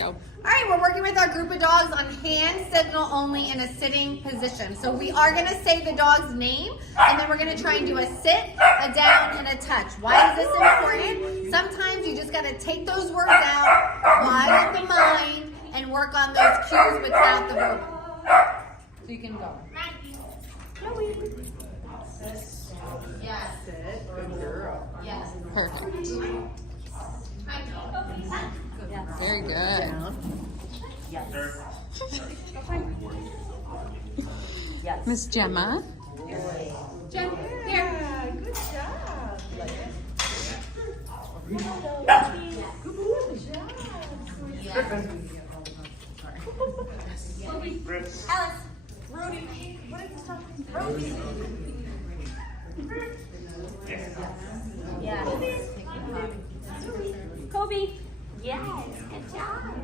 go. All right, we're working with our group of dogs on hand signal only in a sitting position. So we are going to say the dog's name, and then we're going to try and do a sit, a down, and a touch. Why is this important? Sometimes you just got to take those words out, quiet the mind, and work on those cues without the verbal. So you can go. Yes. Yes. Perfect. Very good. Yes. Miss Gemma. Jen, here. Good job. Alice. Rudy. What is this? Rudy. Yes. Kobe. Yes. Good job.